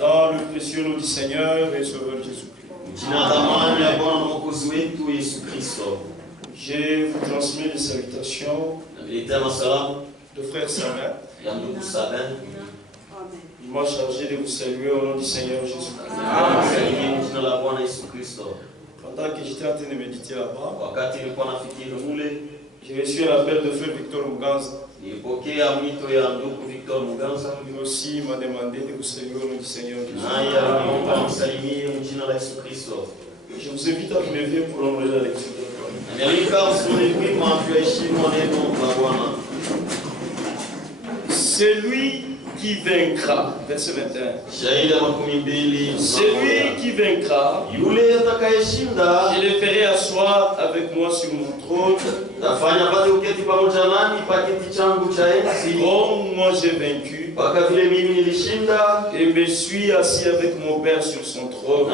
Dans le précieux nom du Seigneur et Sauveur Jésus-Christ. Je vous transmets les salutations de frère Sabin. Il m'a chargé de vous saluer au nom du Seigneur Jésus-Christ. Pendant que j'étais en train de méditer là-bas, j'ai reçu un appel de frère Victor Muganza. Lui aussi m'a demandé de vous saluer au nom du Seigneur Jésus-Christ. Je vous invite à vous lever pour honorer la lecture de la parole. Celui qui vaincra, verset 21. Celui qui vaincra, je le ferai asseoir avec moi sur mon trône. Comme moi j'ai vaincu, et me suis assis avec mon Père sur son trône.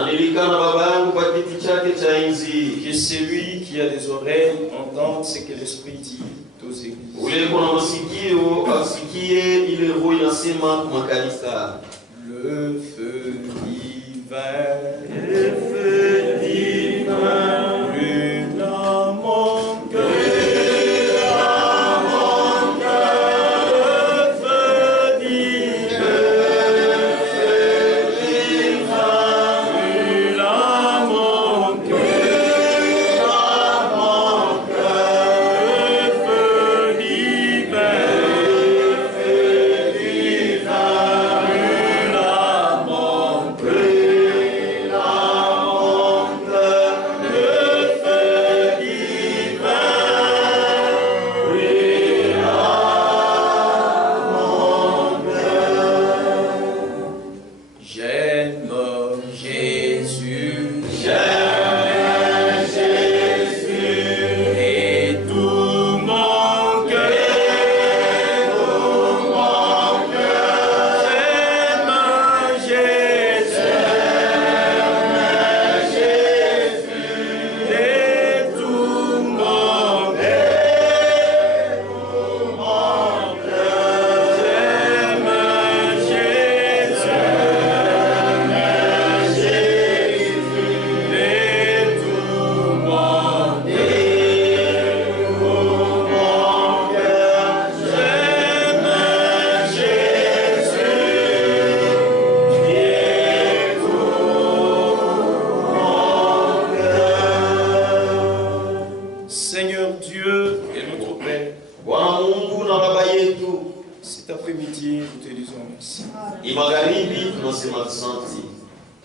Que celui qui a des oreilles entende ce que l'Esprit dit aux églises. Le feu divin, le feu divin, brûle dans mon cœur.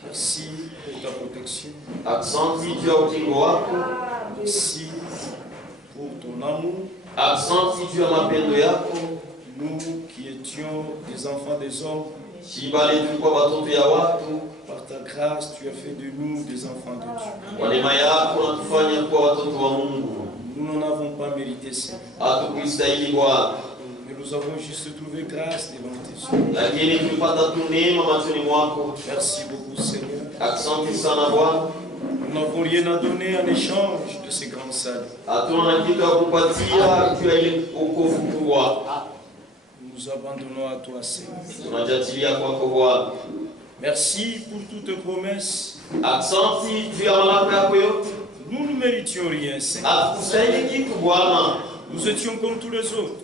Merci pour ta protection. Merci pour ton amour. Nous qui étions des enfants des hommes, par ta grâce, tu as fait de nous des enfants de Dieu. Nous n'en avons pas mérité, Seigneur. Mais nous avons juste trouvé grâce devant tes yeux. Merci beaucoup, Seigneur. Nous n'avons rien à donner en échange de ces grands saluts. Nous nous abandonnons à toi, Seigneur. Merci pour toutes tes promesses. Nous ne méritions rien, Seigneur. Nous étions comme tous les autres.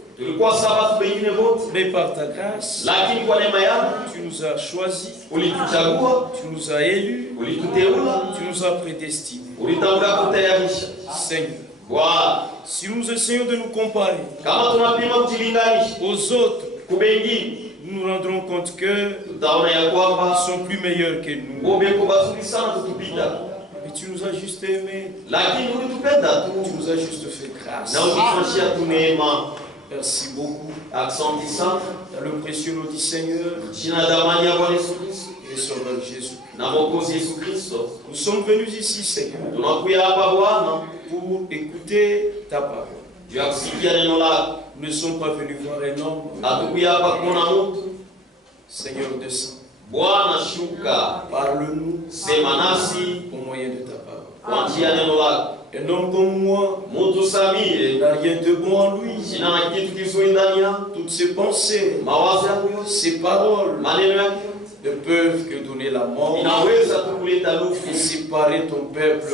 Mais par ta grâce, tu nous as choisis, tu nous as élus, tu nous as prédestinés. Seigneur, si nous essayons de nous comparer aux autres, nous nous rendrons compte qu'ils sont plus meilleurs que nous. Mais tu nous as juste aimés. Tu nous as juste fait grâce. Merci beaucoup. Dans le précieux nom du Seigneur et Sauveur Jésus. Nous sommes venus ici, Seigneur, pour écouter ta parole. Nous ne sommes pas venus voir un homme. Seigneur, descends. Parle-nous au moyen de ta parole. Un homme comme moi n'a rien de bon en lui. Toutes ses pensées, ses paroles ne peuvent que donner la mort et séparer ton peuple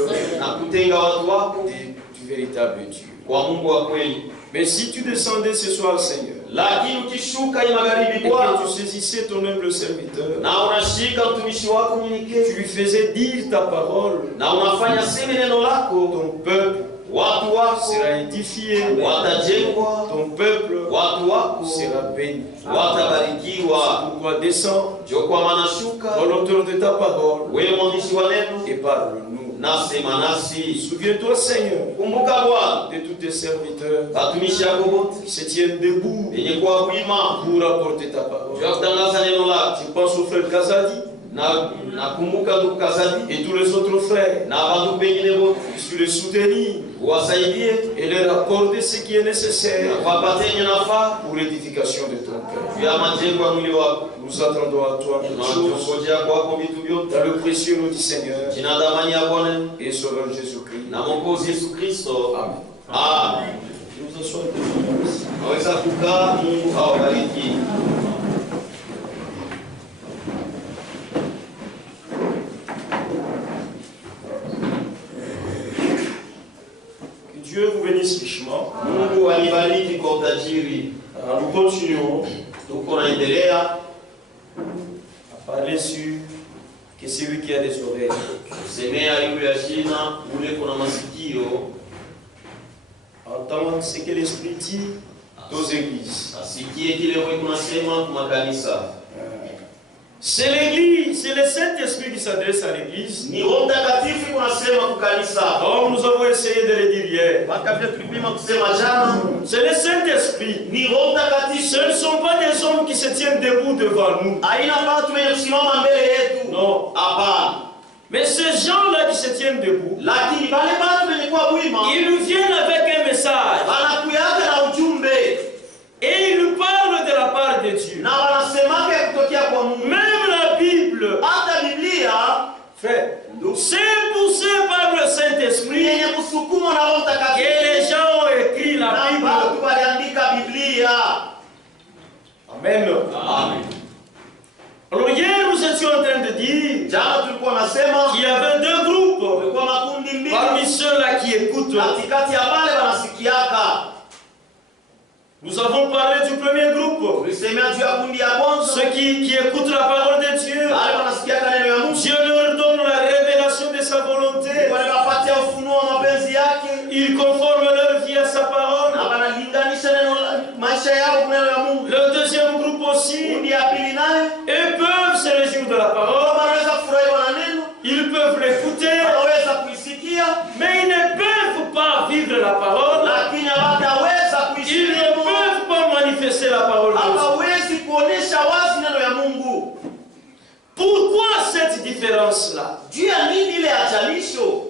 du véritable Dieu. Mais si tu descendais ce soir, Seigneur, et que tu saisissais ton humble serviteur, tu lui faisais dire ta parole, ton peuple sera édifié, ton peuple sera béni. Pourquoi descends dans l'auteur de ta parole et parle-nous. Souviens-toi, Seigneur, de tous tes serviteurs qui se tiennent debout pour apporter ta parole. Je pense au frère Kazadi et tous les autres frères. Je suis les soutenir et leur accorder ce qui est nécessaire pour l'édification de ton cœur. Nous attendons à toi dans le précieux nom du Seigneur et Sauveur Jésus-Christ. Amen. Amen. Nous assoyons. Dieu vous bénisse richement. Mungu alibariki kwa utajiri. Nous continuons Tunaendelea à parler sur que celui qui a des oreilles. kusemea yule ya jina ule kuna masikio Entendre ce que l'Esprit dit aux églises. asikie kile wewe kunasema kwa kanisa. C'est l'église, c'est le Saint-Esprit qui s'adresse à l'église. Ni Roho Mtakatifu kunasema kwa kanisa. Comme nous avons essayé de le dire hier. Wakati tulipima kusema jana, C'est le Saint-Esprit. ni Roho Mtakatifu. Ce ne sont pas des hommes qui se tiennent debout devant nous. Haina watu wenye kusimama mbele yetu. Non. Hapana. Mais ces gens-là qui se tiennent debout, Lakini wale watu wenye kuwa wima, ils nous viennent avec un message. wanakuyaga na ujumbe. Et ils nous parlent de la part de Dieu. Na wanasemake kutokea kwa Mungu. Même la Bible, Hata Biblia, fait, c'est poussé par le Saint-Esprit yenye kusukumwa na Roho que Mtakatifu. les gens ont écrit la Na Bible. watu waliandika Biblia. Amen. Amen. Alors hier, nous étions en train de dire Jana tulikuwa nasema qu'il y avait deux groupes kulikuwa makundi mbili parmi ceux-là qui écoutent. katikati ya wale wanasikiaka. Nous avons parlé du premier groupe, Tulisemea juu ya kundi ya kwanza, ceux qui écoutent la parole de Dieu. wale wanasikiaka neno ya Mungu. Dieu leur donne la révélation de sa volonté. Wanapatia ufunuo wa mapenzi yake. Ils conforment leur vie à sa parole. Na wanalinganisha neno maisha yao kwa neno ya Mungu. Le deuxième groupe aussi, Kundi ya pili naye, eux peuvent se réjouir de la parole. wanaweza kufurahiwa na neno, Ils peuvent l'écouter, wanaweza kuisikia, mais ils ne peuvent pas vivre la parole. lakini hawataweza Ils kuisikia. ne peuvent pas manifester la parole de Dieu. Hawawezi kuonesha wazi neno ya Mungu. Pourquoi cette différence-là? Juu ya nini ile achanisho?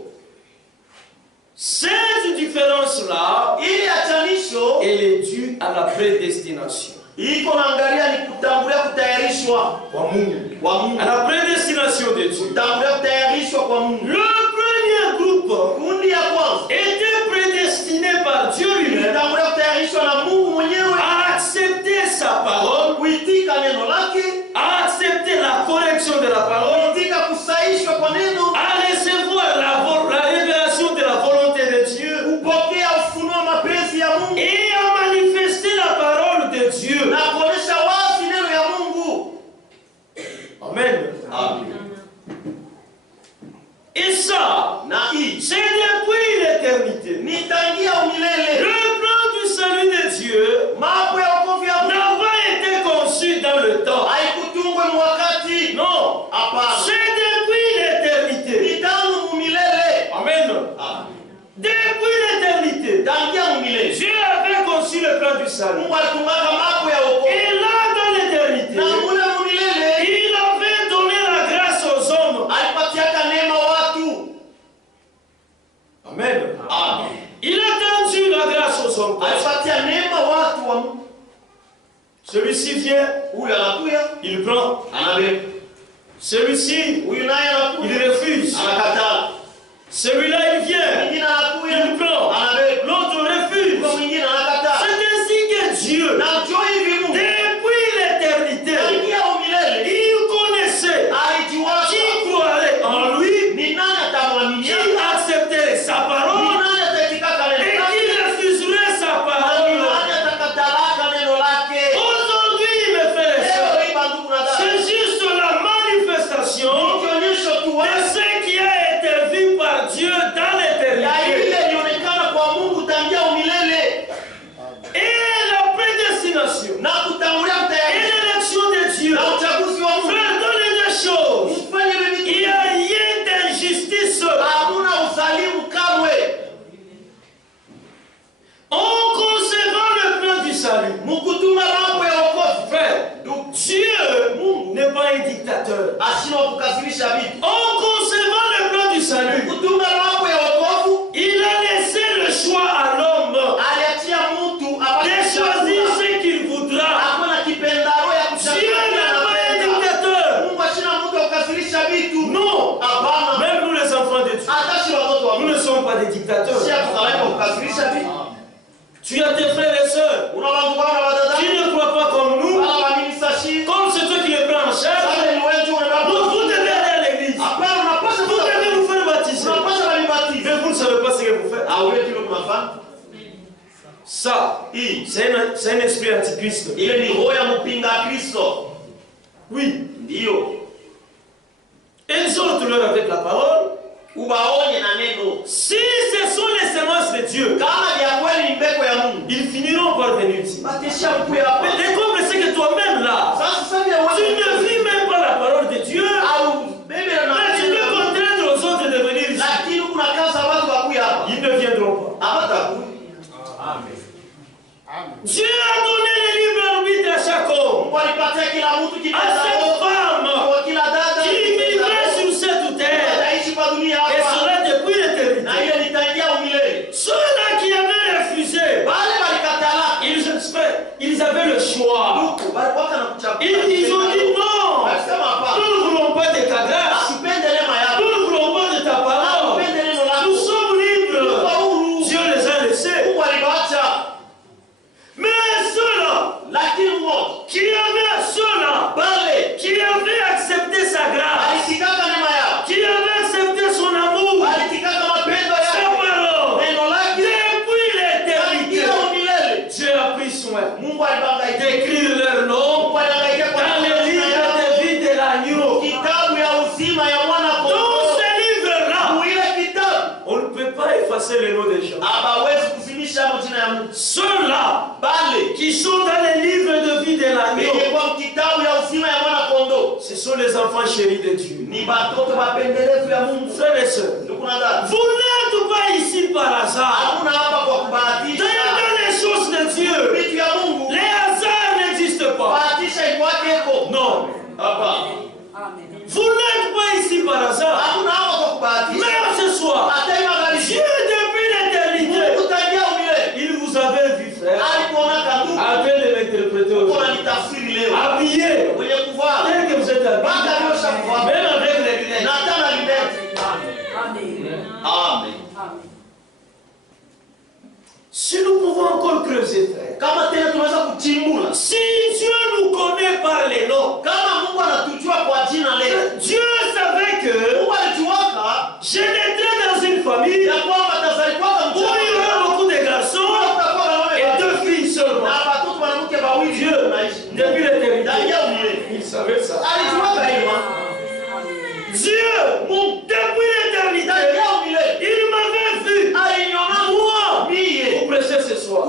Cette différence-là, Ile achanisho elle est due à la prédestination. iko naangalia ni kutangulia kutayarishwa Kwa Mungu. kwa Mungu. À la prédestination de Dieu. Kutangulia kutayarishwa kwa Mungu. Le premier groupe Kundi ya kwanza était prédestiné par Dieu lui-même kutangulia kutayarishwa na Mungu mwenyewe à accepter sa parole, kuitika neno lake, à accepter la correction de la parole, kuitika kusaishwa kwa neno, à recevoir la révélation de la volonté de Dieu kupokea ufunuo wa mapenzi ya Mungu et à manifester la parole de Dieu. na kuonesha wazi neno ya Mungu. Amen. Amen. Et ça, Na hii c'est depuis l'éternité. ni tangia Le umilele. plan du salut de Dieu Mambo ya wokovu ya Mungu n'a pas été conçu dans le temps. haikutungwa mwakati. Non, Hapana. c'est depuis l'éternité. Ni tangu umilele. Amen. Amen. Depuis l'éternité, Tangia umilele. Dieu avait conçu le plan du salut. Mungu alitungaga mambo ya wokovu. Et là, dans l'éternité, Na mule umilele il avait donné la grâce aux hommes. alipatiaka neema watu. Amen. Amen. Il a tendu la grâce aux hommes. Alipatia neema watu wa Mungu. Celui-ci vient, Huyu anakuya, il prend. anabeba. Celui-ci, Huyu naye anakuya, il refuse. anakataa. Celui-là, il vient. Il prend. L'autre refuse. C'est ainsi que Dieu, depuis l'éternité, il connaissait qui croirait en lui, qui accepterait sa parole et qui refuserait sa parole. Aujourd'hui, mes frères et sœurs, c'est juste la manifestation de ce qui a été vu par Dieu dans l'éternité. Et la prédestination et l'élection de Dieu. Frère, donnez des choses. Il n'y a rien d'injustice. En concevant le plan du salut, frère, donc Dieu n'est pas un dictateur. En concevant le plan du salut, il a laissé le choix à l'homme de choisir ce qu'il voudra. Dieu n'est pas un dictateur. Non. Même nous les enfants de Dieu, nous ne sommes pas des dictateurs. Tu as tes frères et sœurs qui ne croient pas comme nous, comme c'est toi qui les prends en charge. Donc vous devez aller à l'église. Vous devez vous faire baptiser. Mais vous ne savez pas ce que vous faites. Ça, c'est un esprit antichrist. Oui. Exhorte-leur avec la parole. Si ce sont les semences de Dieu, ils finiront par venir ici. Mais le comble, c'est que toi-même là, tu ne vis même pas la parole de Dieu. Mais tu peux contraindre aux autres de venir ici. Ils ne viendront pas. Dieu a donné le libre arbitre à chaque homme, à cette femme qui vivrait sur cette terre et serait depuis l'éternité. Ceux-là qui avaient refusé, ils avaient le choix. Ils ont dit non, nous ne voulons pas de ta grâce, nous ne voulons pas de ta parole, nous sommes libres. Dieu les a laissés. Mais ceux-là qui avaient accepté sa grâce, qui avaient accepté son amour, sa parole, depuis l'éternité, Dieu a pris soin d'écrire leur nom dans les livres de vie de l'agneau. Dans ces livres-là, on ne peut pas effacer le nom des gens. Ceux-là qui sont dans les livres de vie de l'agneau, ce sont les enfants chéris de Dieu. Frères et sœurs, vous n'êtes pas ici par hasard. Dans les choses de Dieu, les hasards n'existent pas. Non. Vous n'êtes pas ici par hasard. Même ce soir, Dieu depuis l'éternité, il vous avait vu faire, afin de l'interpréter aujourd'hui. Habillé, tel que vous êtes habillé, même avec les lunettes. Amen. Si nous pouvons encore creuser, frère, si Dieu nous connaît par les noms, Dieu savait que je naîtrais dans une famille où il y aura beaucoup de garçons et 2 filles seulement. Dieu, depuis l'éternité, il savait ça. Dieu, depuis l'éternité, il m'avait vu. Moi, vous prêchez ce soir.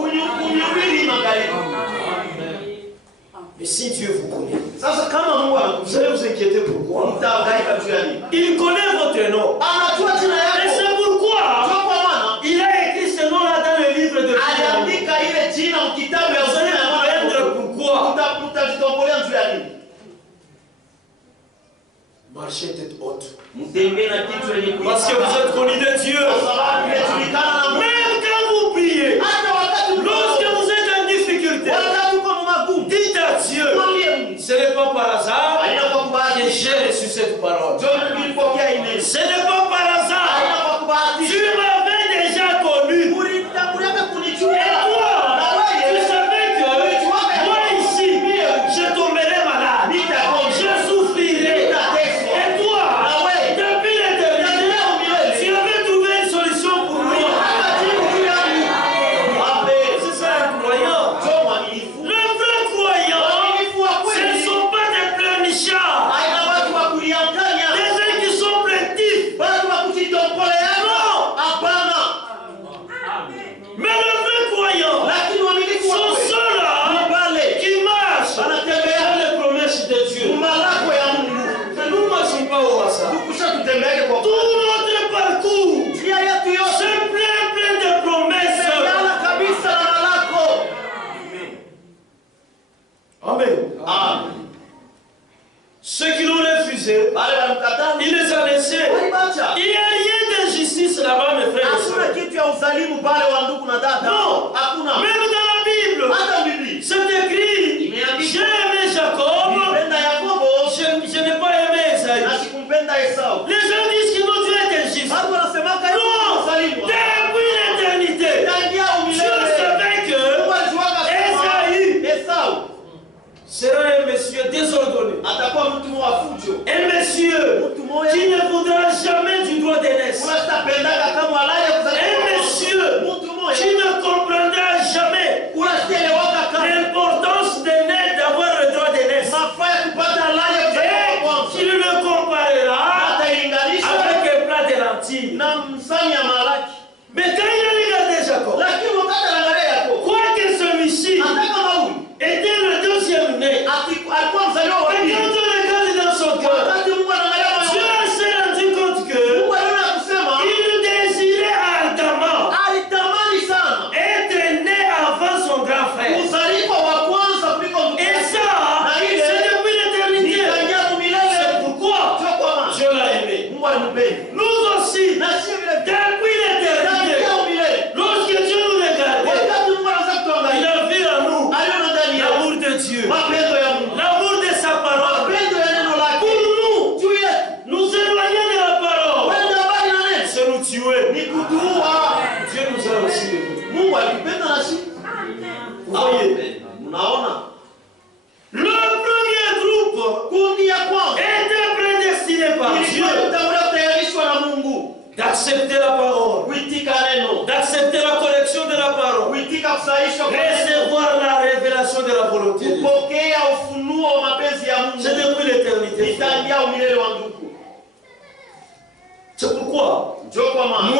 Mais si Dieu vous connaît, vous allez vous inquiéter pourquoi? Il connaît votre nom. Et c'est pourquoi il a écrit ce nom-là dans le livre de vie. Vous allez comprendre pourquoi. Marchez tête haute. Parce que vous êtes connu de Dieu. Même quand vous priez, lorsque vous êtes en difficulté, dites à Dieu, ce n'est pas par hasard que j'ai reçu cette parole. Ce n'est pas par hasard refusés. Wale walimkataa. Il les a laissés. Walibacha. Il n'y a rien d'injustice là-bas, mes frères et Hakuna sœurs. kitu ya uzalimu pale wa ndugu na dada. Non. Hakuna. Même dans la Bible, Hata Biblia. c'est écrit. J'ai aimé Jacob. Nilipenda Yakobo. Je n'ai pas aimé Esaü. Na sikumpenda Esau. Les gens disent que non, Dieu est injuste. Watu wanasemaka hiyo Non. uzalimu. Depuis l'éternité, Tangia Dieu umilele. savait que Mungu alijuaga Esaü Esau sera un monsieur désordonné. atakuwa mtu wa fujo. Un monsieur Mtu moya qui ne voudra jamais du droit d'aînesse. unasitapendaga kama alaye Un kuzaliwa. monsieur Mtu moya qui ne comprendra jamais unasitelewaka kama l'importance d'avoir le droit d'aînesse. mafaa ya kupata alaye kuzaliwa Et kwanza. qui le comparera Atailinganisha avec un plat de lentilles. na msani ya malaki. Mais quand il a regardé Jacob, Lakini wakati anaangalia Yakobo, quoique celui-ci hata kama huyu était le deuxième né, alikuwa mzaliwa wa mais pili. quand on regarde dans son cœur, Wakati Mungu anaangalia Dieu moyo, s'est rendu compte que Mungu aliona kusema il désirait ardemment alitamani sana être né avant son grand frère. kuzaliwa wa kwanza kuliko ndugu Et yake. ça, Na ile c'est depuis l'éternité. tangia milele. C'est pourquoi Sio kwa maana Dieu l'a aimé. Mungu alimpenda. Nous aussi, Na sio vile vile. depuis l'éternité, Tangia milele. lorsque Dieu nous regardait, Wakati Mungu anaanza il kutuangalia, a vu en nous aliona ndani yao l'amour de Dieu, mapendo ya Mungu. l'amour de sa parole. Mapendo ya neno lake. Pour nous, Juu yetu. nous éloigner de la parole, Kwenda mbali na neno. c'est nous tuer. Ni kutuua. Dieu nous a aussi aimés. Mungu alitupenda na sisi. Vous voyez, Unaona? le premier groupe Kundi ya kwanza était prédestiné par Dieu ilikuwa kutangulia kutayarishwa na Mungu. d'accepter la parole, Kuitika neno. d'accepter la correction de la parole, Kuitika kusahihishwa kwa neno. recevoir la révélation de la volonté de Dieu. Kupokea ufunuo wa mapenzi ya C'est Mungu. depuis l'éternité. Nitangia umilele wa ndugu. C'est pourquoi Njoo kwa maana.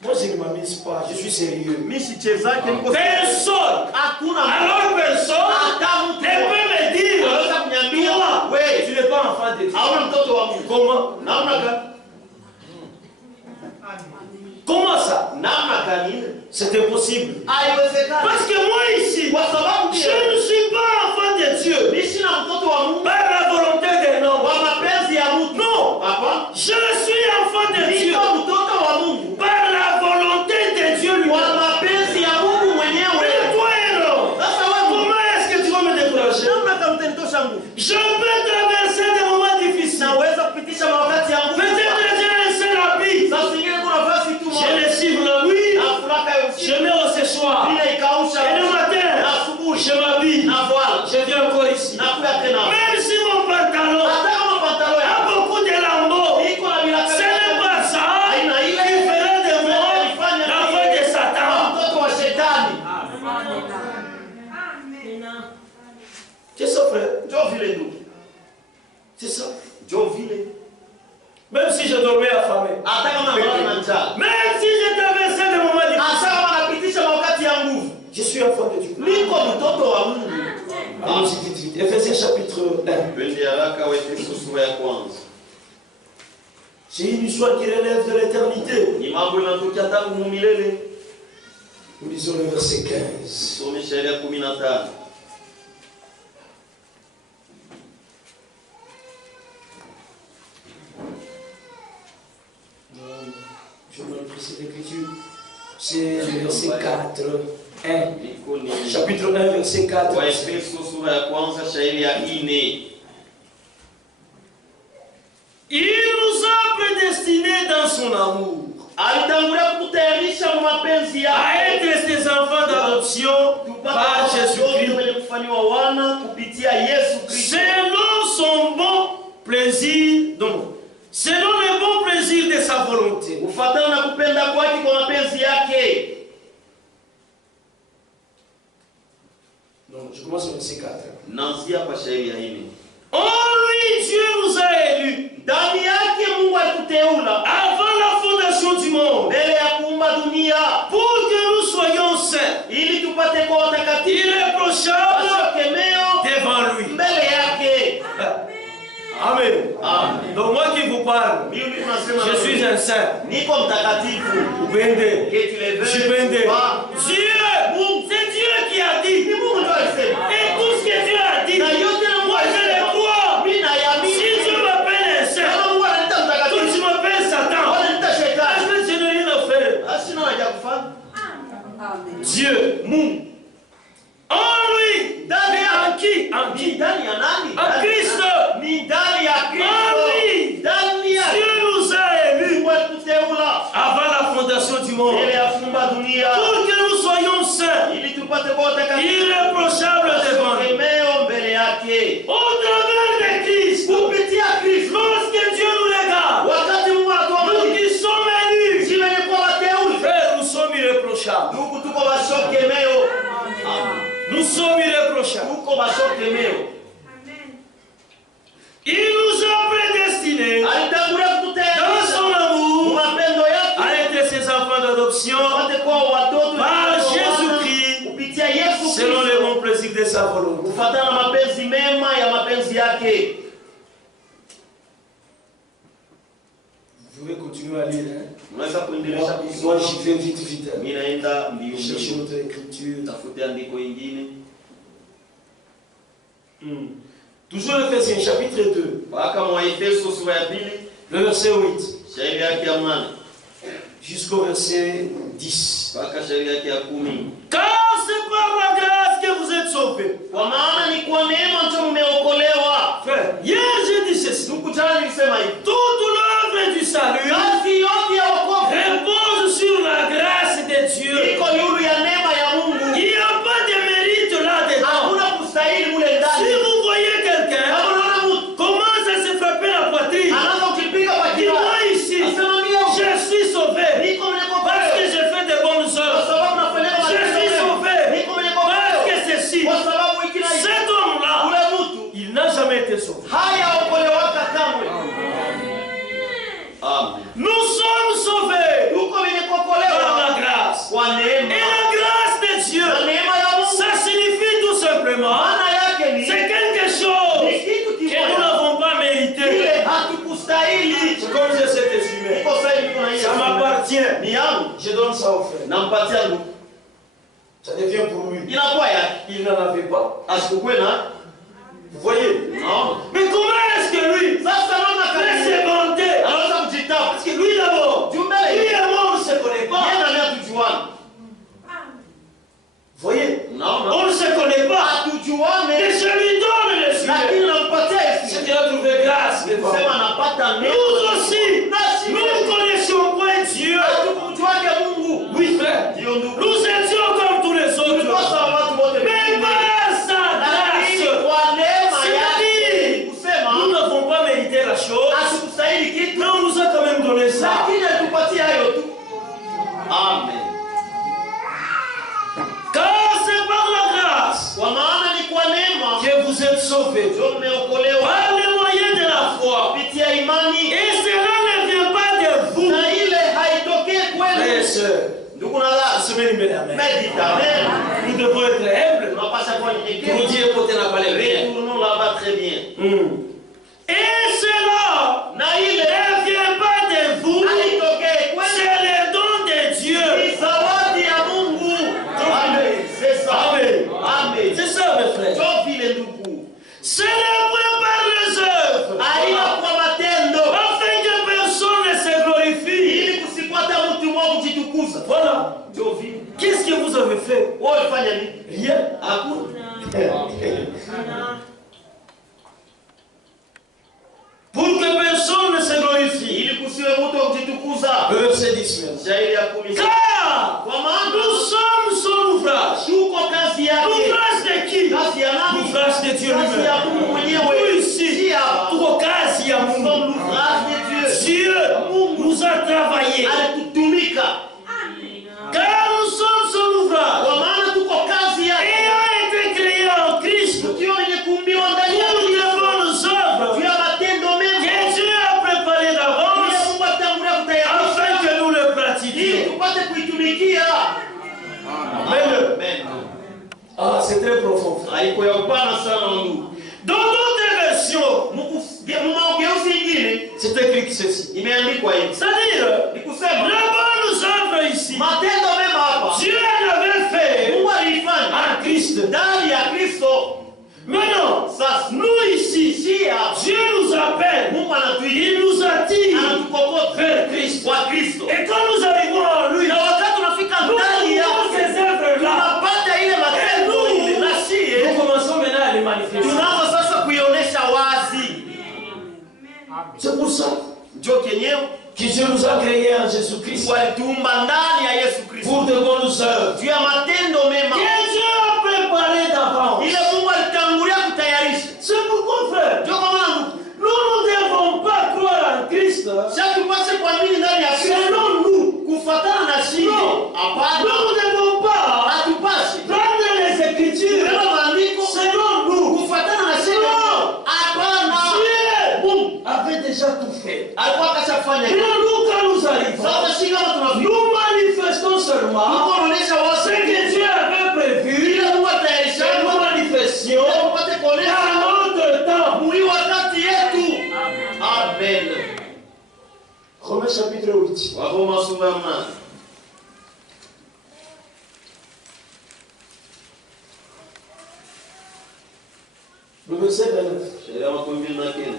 moi je ne m'amuse pas, je suis sérieux. Mimi sichezake niko Personne, hakuna alors personne hata ne mtu peut me dire, anaweza kuniambia toi, wewe tu n'es pas enfant de Dieu. hauna mtoto wa Mungu. Comment? Namna gani? Comment ça? Namna gani? C'est impossible. Haiwezekani. Parce que moi ici, Kwa sababu je ne suis pas enfant de Dieu mimi sina mtoto wa Mungu par la volonté d'un homme. wa mapenzi ya mtu. Non, Hapa. je suis enfant de Dieu Niko mtoto wa Mungu par la volonté de Dieu wa lui-même. mapenzi ya Mungu mwenyewe. Mais toi, Aaron, Sasa wewe comment est-ce que tu vas me décourager? namna kama utanitosha nguvu. Je peux traverser des moments difficiles. Naweza kupitisha wakati yangu. Peut-être j'ai un seul habit. Sasa zingine kuna nafasi tu Je moja. les cible la nuit, Na furaka ya je usiku. mets au séchoir. Bila ikausha. Et le matin, Na asubuhi. je m'habille. Na voile. Je viens encore ici. Na kuya tena. Même si mon pantalon Hata kama pantalo a yako beaucoup de lambeaux, iko na milaka. ce n'est pas ça Aina qui ile fera de moi la voix de Satan. mtoto wa shetani. C'est ça, frère. Njoo vile ndugu. C'est ça. Njoo vile. Même si je dormais affamé. Hata kama mwana na njaa. Même si je traversais des moments difficiles. Hata kama napitisha wakati ya nguvu. Je suis enfant de Dieu. Niko mtoto wa Mungu. Allons-y vite, vite. Ephésiens chapitre 1. Twende haraka wa Efeso sura ya kwanza. C'est une histoire qui relève de l'éternité. Ni mambo yanatokea tangu milele. Nous lisons le verset 15. Some sheria 15. Je vais préciser l'écriture. C'est le verset 4. 1. Iko ni Chapitre 1, verset 4. wa Efeso sura ya kwanza shairi ya 4. Il nous a prédestinés dans son amour Alitangulia kutayarisha mapenzi à yake. être ses enfants d'adoption par Jésus-Christ, wenye kufanywa wana kupitia Yesu Kristo. selon son bon plaisir, donc, selon le bon plaisir de sa volonté. Kufuatana na kupenda kwake kwa mapenzi yake. Donc, je commence au verset 4. Naanzia kwa shairi ya 4. En lui, Dieu nous a élus Ndani yake Mungu alituteula avant la fondation du monde mbele ya kuumba dunia pour que nous soyons saints, ili tupate kuwa watakatifu irréprochables kemeo devant lui. mbele yake. Amen. Amen. Donc, moi qui vous parle, Mimi tunasema je suis un saint. niko mtakatifu. Upende. Que tu le Je veuilles pende. ou pas. Dieu, c'est Dieu qui a dit. Ni Mungu ndio alisema. Et tout ce que Dieu a dit, Na yote na moi je le crois. mimi na yamini. Si Il nous a prédestinés dans son amour à être ses enfants d'adoption par Jésus-Christ selon les bons plaisirs de sa volonté. Vous pouvez continuer à lire. Moi, j'y vais vite. Cherchez notre écriture. Toujours Ephésiens chapitre 2. Le verset 8. Jusqu'au verset 10. Car c'est par la grâce que vous êtes sauvés. Frère, hier j'ai dit ceci. Toute l'œuvre du salut repose sur la grâce de Dieu. Il n'y a pas de mérite là-dedans. Si vous voyez quelqu'un commence à se frapper la poitrine, dis-moi ici, je suis sauvé parce que j'ai fait de bonnes œuvres. Je suis sauvé parce que ceci. Cet homme-là, il n'a jamais été sauvé. Nous sommes sauvés par la grâce. Et la grâce de Dieu, ça signifie tout simplement, c'est quelque chose que nous n'avons pas mérité. C'est comme je sais t'assumer. Ça m'appartient. Je donne ça au frère. Ça devient pour lui. Il n'en avait pas. Vous voyez? Mais comment est-ce que lui fait ses bontés? Parce que lui d'abord, lui et moi on ne se connaît pas. Vous voyez? On ne se connaît pas. Mais je lui donne le sujet. C'est qu'il a trouvé grâce. Nous aussi, nous ne connaissions point Dieu. Oui frère, nous étions comme tous les autres. Mais par sa grâce, nous n'avons pas mérité la chose, mais on nous a quand même donné ça. Amen. Car c'est par la grâce que vous êtes sauvés par le moyen de la foi. Et cela ne vient pas de vous. Frères et sœurs, nous devons être humbles pour dire que tu n'as pas les rien. Et cela ne vient pas de vous, c'est le don de Dieu. Amen. C'est ça, mes frères. C'est le point par les œuvres, afin que personne ne se glorifie. Voilà. Qu'est-ce que vous avez fait? Rien. Pour que personne ne se glorifie. Le verset 10. Car nous sommes son ouvrage. L'ouvrage de qui? L'ouvrage de Dieu lui-même. Nous ici, tout kazi ya Mungu. Dieu nous a travaillé. Car nous sommes son ouvrage. Ayant été créés en Christ pour de bonnes œuvres que Dieu a préparées d'avance afin que nous le pratiquions. Amen. Ah, c'est très profond. Dans d'autres versions, c'est écrit ceci. C'est-à-dire, les bonnes œuvres ici, Dieu l'avait fait en Christ. Maintenant, nous ici, Dieu nous appelle, il nous attire vers Christ. Et quand nous arrivons à lui, nous avons ces œuvres-là. Et nous commençons maintenant à les manifester. C'est pour ça que Dieu nous a créés en Jésus-Christ pour de bonnes œuvres que Dieu a préparé d'avance. C'est pourquoi, frère, nous ne devons pas croire en Christ selon nous. Non, nous ne devons pas prendre les Écritures selon nous. déjà tout fait. Alikuwa kashafanya. Et nous, quand nous arrivons, Sasa shika kama tunafika. nous manifestons seulement Tunaonesha watu ce que Dieu avait prévu. bila Mungu atayarisha. Et nous manifestions Tupate kuonesha à notre temps. muli wakati yetu. Amen. Romains chapitre 8. Waroma sura ya 8. Le verset 29. Sheria makumi mbili na kenda.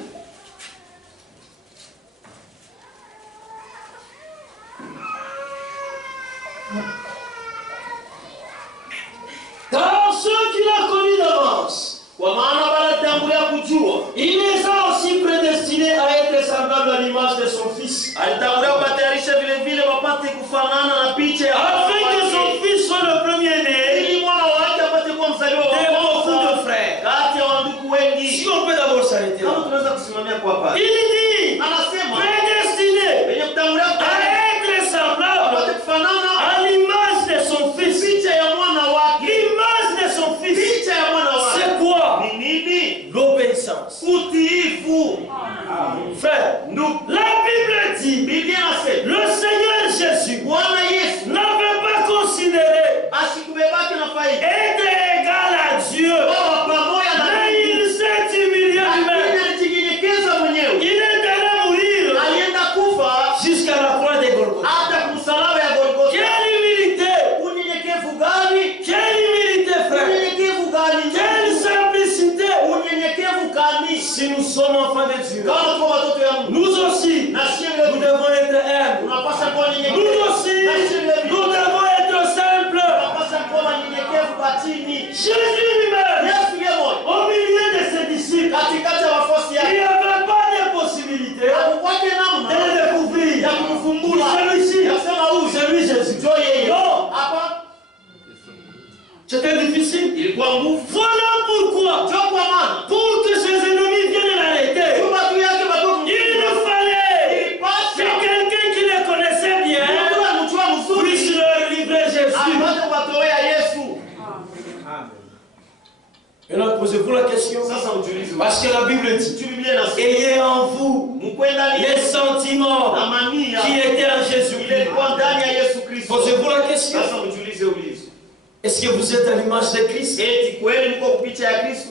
Car ceux qui l'ont connu d'avance, Kwa maana walitangulia kujua, il les a aussi prédestinés à être semblables à l'image de son Fils, alitangulia kuwatayarisha vile vile wapate kufanana na picha ya afin que son Fils soit le premier-né ili mwana wake apate kuwa mzaliwa wa de beaucoup kwanza de frères. kati ya wandugu wengi. Si on peut d'abord s'arrêter Kama là. tunaweza kusimamia kwa hapa. Il dit, Anasema prédestiné wenye kutangulia à être wapate semblable kufanana à l'image de son Fils. picha ya mwana wake. L'image de son Fils, Picha ya mwana wake c'est quoi? ni nini? L'obéissance. Utiifu. Frère, Ndugu, la Bible dit, Biblia inasema le Seigneur Jésus Bwana Yesu n'avait pas considéré asikubebake na faida être égal à Dieu, Baba pamoja na mais il s'est humilié lui-même. lakini alijinyenyekeza mwenyewe. Il est allé mourir Alienda kufa jusqu'à la croix de Golgotha. hata kumsalaba ya Golgotha. Quelle humilité! Unyenyekevu gani? Quelle humilité, frère! Unyenyekevu gani? Quelle simplicité! Unyenyekevu gani? Si nous sommes enfants de Dieu, Kama tuko watoto ya Mungu, nous aussi, na sio nous vile devons être humbles. tunapaswa kuwa Nous wanyenyekevu. aussi, Na sio vile nous devons être simples. tunapaswa kuwa wanyenyekevu batini. Jésus lui-même, Yesu yeye mmoja au milieu de ses disciples, katikati ya wafuasi il yake n'y avait pas de possibilité hakukwake de namna le découvrir. ya kumfumbula. Celui-ci, Ya kusema huyu celui Jésus. ndio yeye. Non, Hapa c'était difficile. ilikuwa nguvu. Voilà pourquoi, Ndio kwa maana pour que ses ennemis viennent l'arrêter, chuma tu yake bado il fallait que ilipasha quelqu'un qui le connaissait bien Mungu anamjua puisse mzuri leur livrer Jésus. apate kuwatolea Yesu. Maintenant, posez-vous la question. Sasa ujiulize Parce que la Bible dit, tu Biblia inasema ayez en vous mkwenda les ni sentiments na mania qui étaient en ile Jésus-Christ. ilikuwa ndani ya Yesu Kristo. Posez-vous la question. Sasa ujiulize Est-ce que vous êtes à l'image de Christ? eti kweli mko kupicha ya Kristo?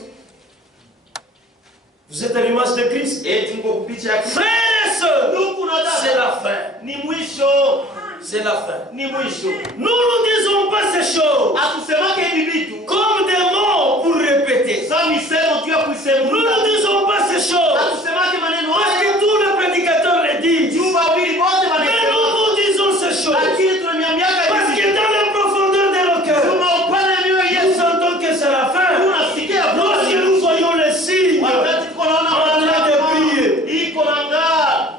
Vous êtes à l'image de Christ? Eti mko kupicha ya Kristo? Frères et sœurs, Ndugu na c'est dada, la fin. ni mwisho, C'est la fin. ni mwisho. Nous ne disons pas ces choses Atusemake hivi vitu comme des mots pour répéter. sasa misemo tu ya Nous kusema. ne disons pas ces choses Atusemake maneno parce haya que tous les prédicateurs le disent. jumba wili wote Mais maneno. nous vous disons ces choses Lakini tunaniambiaka parce hivi que dans la profondeur de nos cœurs, juma upana mioyo nous Yesu. sentons que c'est la fin. Tunasikia Lorsque nous voyons les signes, wakati tuko naona en train de prier, iko na ngaa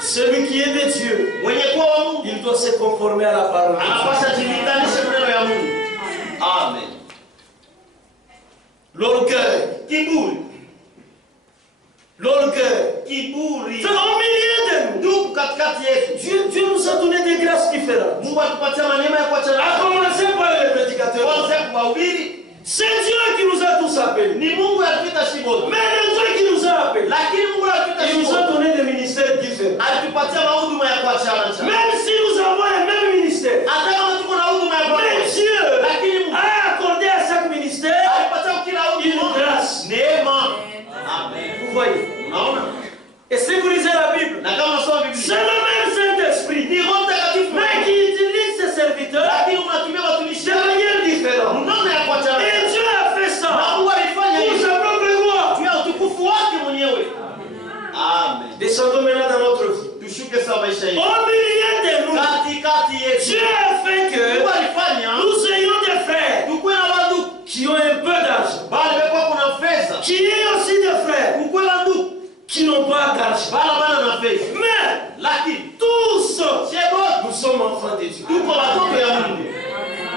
celui qui est de Dieu, mwenye kuwa wa Mungu il doit se conformer à la parole de Dieu. anapasha jilinganishe maneno ya Mungu. Amen. L'orgueil, Kiburi, l'orgueil. kiburi. C'est au milieu de nous. Ndugu katikati yetu. Dieu nous a donné des grâces différentes. Mungu atupatia maneno ya À kuachana. commencer par les prédicateurs. Kwanza kuwahubiri C'est Dieu qui nous a tous appelés. ni Mungu alituita shibo. Mais le Dieu qui nous a appelés, Lakini Mungu alituita il nous shibo. a donné des ministères différents. Alitupatia mahuduma ya kuachana. Même si nous avons les mêmes ministères, Hata kama tuko na huduma ya mais Bwana. Dieu Lakini Mungu a accordé à chaque ministère alipatia kila une huduma grâce. neema. Amen. Vous voyez. Unaona? Et si vous lisez la Bible, Na kama unasoma c'est Biblia, le même Saint-Esprit, ni Roho Mtakatifu mais qui utilise ses serviteurs lakini unatumia watumishi de manière différente. namna ya kuachana. Et Dieu a fait Na ça Mungu alifanya pour hivyo sa propre gloire. juu ya utukufu wake mwenyewe. Amen. Descendons maintenant dans notre vie. Tushuke sawa maisha yetu. Au milieu de nous, Katikati yetu. Dieu a fait que Mungu alifanya nous ayons des frères tukue na wandugu qui ont un peu d'argent, bali bekuwa kuna fedha. qui aient aussi des frères Kukue na ndugu qui n'ont pas d'argent. bala bana na fedha. Mais Lakini tous, shebo nous sommes enfants de Dieu. tuko watoto ya Mungu.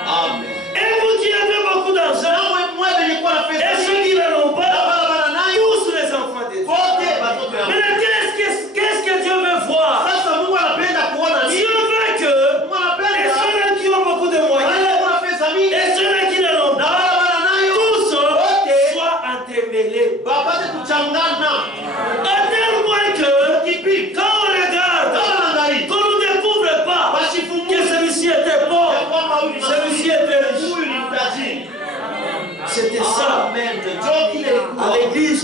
Amen. Et vous qui avez beaucoup Na d'argent, mwe benye kuwa na et fedha. ceux qui n'en ont Na pas, bala bana nayo tous les enfants de Dieu. wote watoto ya Mungu. Mais qu'est-ce que Dieu veut voir? Sasa Mungu anapenda kuona nini? Dieu veut que Mungu les anapenda ceux qui ont beaucoup de wale moyens kuna pesa mingi et ceux qui n'en ont na pas, wale bana nayo tous wote soient entremêlés. bapate kuchangana À tel point que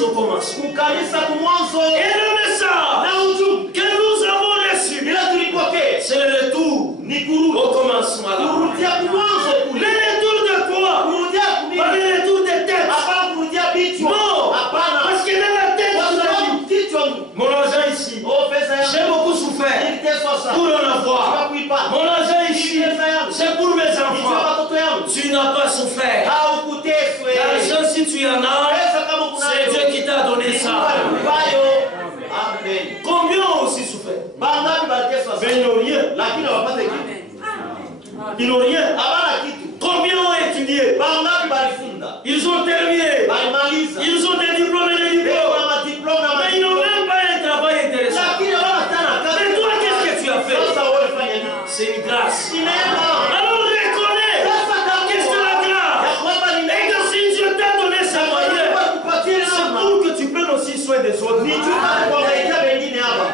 l'église au commencement. Kukanisa kumwanzo. Et le message Na ujumbe que nous avons reçu, bila tulipokea. c'est le retour Ni kurudi. au commencement là. Kurudia kumwanzo Le kule. retour de quoi? Kurudia Pas kunini? le retour des têtes. Hapana kurudia bichwa. Non. Hapana. Parce que dans la tête, Kwa tu l'as sababu dit. kichwa Mon argent ici. oh pesa J'ai yangu. beaucoup souffert Niliteswa sana. pour en avoir. Kuipata. Mon argent ici, c'est pour mes Nichwa enfants. watoto yangu. Tu n'as pas souffert. Haukuteswe. L'argent, si tu en as, Pesa kama kuna c'est Dieu qui t'a donné ça. Bayo. Amen. Combien ont aussi souffert? Bangapi baliteswa Mais sana. ils n'ont rien. Lakini hawapate kitu. Ils n'ont rien. Habana kitu. Combien ont étudié? Bangapi balifunda. Ils ont terminé. Balimaliza. Ils ont des diplômes et des Leo diplômes. wana madiploma na Mais ils n'ont même pas un travail intéressant. lakini hawana tena kazi. Mais toi, qu'est-ce que tu as fait? Sasa wewe fanya nini? C'est une grâce. Ni neema. Alors reconnais. Sasa Qu'est-ce que la ya grâce? kwamba ni Et neema. que si Dieu t'a donné sa moyenne, Kupatia c'est neema. pour que tu prennes aussi soin des autres. Ni juu kama kuangaikia wengine hapa.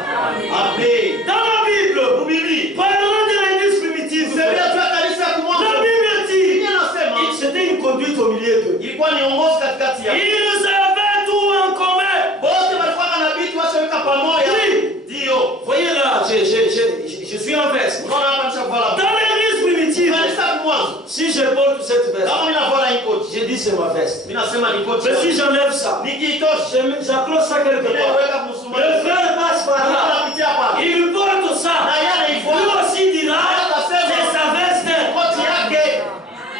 Amen. Dans la Bible, Biblia. parlant de l'église primitive, Semea tu kanisa la kumwanzo. Bible dit, Biblia inasema c'était une conduite au milieu d'eux. ilikuwa ni ongozi katikati yao. Ils avaient tout en commun. Wote walikuwa na vitu washaweka pamoja. Oui. Ndio. Voyez là, je suis en veste. Unaona hapa nishavala. Dans l'église primitive, Kanisa kumwanzo. si je porte cette veste, Kama mimi navala hii koti. je dis c'est ma veste. Mimi nasema ni koti. Mais si j'enlève ça, Nikitosha. j'accroche ça quelque part. Ninaweka Le msumari. frère passe par là. Anapitia hapa. Il porte ça. Na yeye Lui anaifuata. aussi dira, c'est sa veste. Koti yake.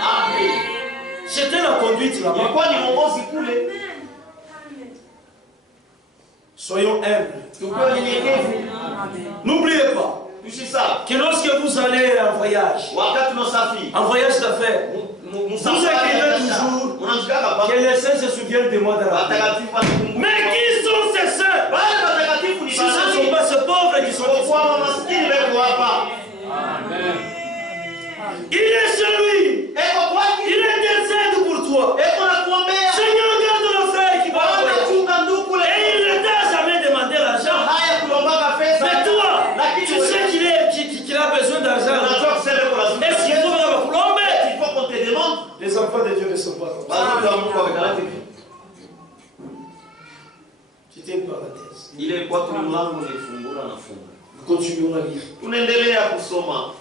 Amen. C'était la conduite là-bas. Ilikuwa ni uongozi kule. Soyons humbles. Tukiwa wenyenyekevu. N'oubliez pas Tushisa. que lorsque vous allez en voyage Tunasafiri. d'affaires, vous écrivez toujours Unamshikaka baba. que les saints se souviennent de moi dans la vie. Watakatifu wanakumbuka. Mais qui sont ces saints? Wale watakatifu ni Si ce ne sont banani? pas ces pauvres qui sont ici. Kwa maskini weko hapa. Il est chez lui. Eko kwake. Il intercède pour toi. Eko nakuombea. Seigneur, garde le frère qui va en Bwana voyage. chunga ndugu Et leo. il ne t'a jamais demandé l'argent. Haya kulombaka pesa. Mais toi, Lakini tu sais qu'il a besoin d'argent. unajua kusema kwa lazima. Est-ce qu'il faut me plomber? Il faut qu'on te demande. Les enfants de Dieu ne sont pas comme ça. Watoto wa Mungu wamekala hivi. C'était une parenthèse. Ile kwa tu mlango ulifungula na funga. Nous continuons à lire. Tunaendelea kusoma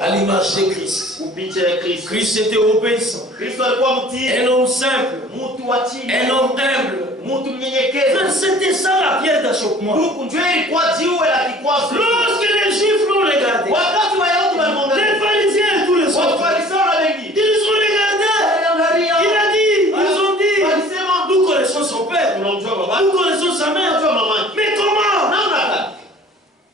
À l'image de Christ. kupitia ya Kristo. Christ était obéissant. Kristo alikuwa mtii, Un homme simple. mtu wa chini, Un homme humble. mtu mnyenyekevu. C'était ça la pierre d'achoppement. Huku ndio ilikuwa jiwe la kikwazo. Lorsque les Juifs l'ont regardé, Wakati Wayahudi les walimwangalia, pharisiens et tous les autres, Wafarisayo na wengi ils ont regardé. waliangalia, Il a dit, ils ont dit, walisema nous connaissons son père, tunamjua nous babake, connaissons sa mère. tunamjua mamake. Mais comment? Namna gani?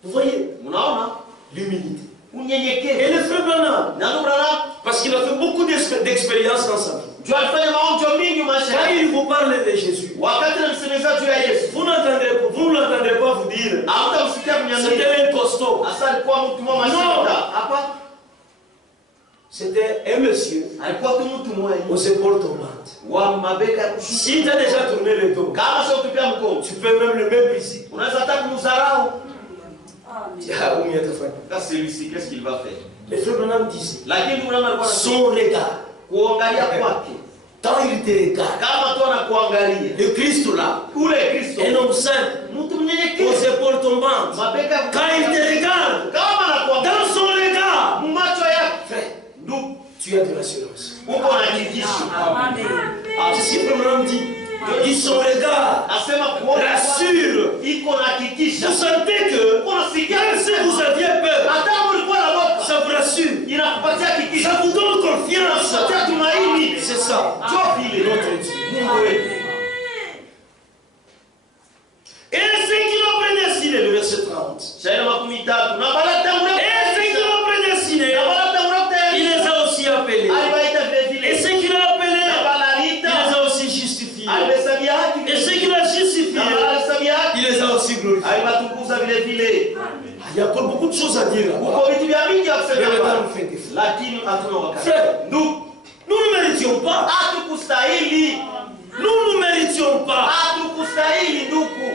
Vous voyez, Unaona? l'humilité. Et Unyenyekevu. le frère Branham, Na ndugu Branham, parce qu'il a fait beaucoup d'expériences dans sa vie. ndio alifanya maonjo mingi maisha Quand yake. il vous parle de Jésus, Wakati anamsemezea juu ya Yesu, vous ne l'entendrez pas vous dire, hamtamsikia kunyanyua. c'était un costaud. Hasa alikuwa mtu mmoja No. mashida. Hapa C'était un monsieur alikuwa tu mtu mmoja aux épaules tombantes. wa mabega ya kushuka. Si tu as déjà tourné le dos, Kama sio kutupia mkono, tu peux même le mépriser. unaweza hata kumdharau. Ah, oui, il a fait. Sasa celui-ci, qu'est-ce qu'il va faire? Le frère Branham disait, Lakini ndugu Branham alikuwa na son regard, kuangalia kwake. quand il te regarde, Kama tu anakuangalia, le Christ là, ule Kristo, un homme simple, mtu aux mnyenyekevu, épaules tombantes, mabega quand il te regarde, kama anakuangalia dans son regard, macho yake, frère, ndugu, tu as de l'assurance. uko na hakikisho. C'est ce que le Branham dit. Il son regard Asema kuona rassure. iko na hakikisho. Vous sentez que Unasikia même si vous aviez peur, hata ulikuwa na woga, ça vous rassure. inakupatia hakikisho. Ça vous donne confiance. Inakupatia tumaini. C'est ça. Njoo vile Notre Dieu. Mungu wetu. Et ce qui l'a prédestiné, le verset 30. Shairi makumi tatu. Na baada ya tangu Et ce qui l'a prédestiné, na baada ya tangu il les a aussi appelés. aliwaita vile Et vile. ce qu'il a appelé, Na baada il aliita les a aussi justifiés. alihesabia haki. Et ce qu'il a justifié, Na baada alihesabia haki il les a aussi glorifiés. aliwatukuza vile vile. Il y a encore beaucoup de choses à dire là. Uko vitu vya mingi ya Mais kusema le temps hapa. nous fait défaut. Lakini hatuna wakati. Frère, Ndugu, nous ne méritions pas. hatukustahili. Nous ne méritions pas. Hatukustahili ndugu.